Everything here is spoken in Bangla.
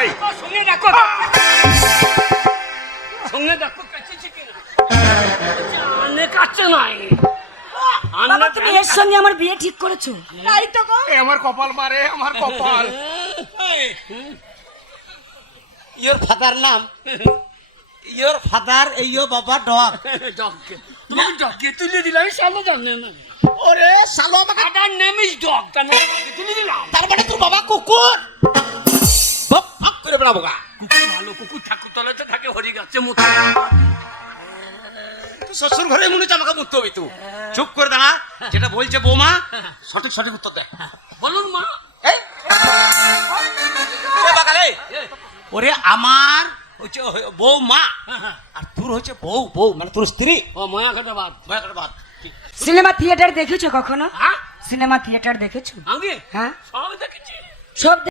ভাই। সঙ্গে দেখো সঙ্গে দেখো কাছে কিনা জানে কাছে নাই। বাবা তুমি এর সঙ্গে আমার বিয়ে ঠিক করেছো? তাই তো গো। এ আমার কপাল মারে, আমার কপাল। ইয়োর ফাদার নাম ইয়োর ফাদার ইয়ো বাবা ডগ। ডগকে তোমাকে ডগকে তুলে দিলাম, সালো জানে না। ওরে শালো আমাকে ফাদার নেম ইজ ডগ, তার নাম তুলে দিলাম। তার মানে তোর বাবা কুকুর। বক বক করে বেড়াবো গা। কুকুর ভালো, কুকুর ঠাকুর তলাতে থাকে, হরি গাছে মুতে। তুই শ্বশুর ঘরে মনে হচ্ছে আমাকে মুততে হবি তুই। চুপ করে দাঁড়া, যেটা বলছে বৌমা সঠিক সঠিক উত্তর দে। বলুন মা। এই ওরে বাগালে, ওরে আমার হচ্ছে বৌমা আর তোর হচ্ছে বউ, বউ মানে তোর স্ত্রী। ও ময়া কাটা বাদ। ভয় করে বাদ। সিনেমা থিয়েটার দেখেছো কখনো? হ্যাঁ সিনেমা থিয়েটার দেখেছো? আমি হ্যাঁ সব দেখেছি। সব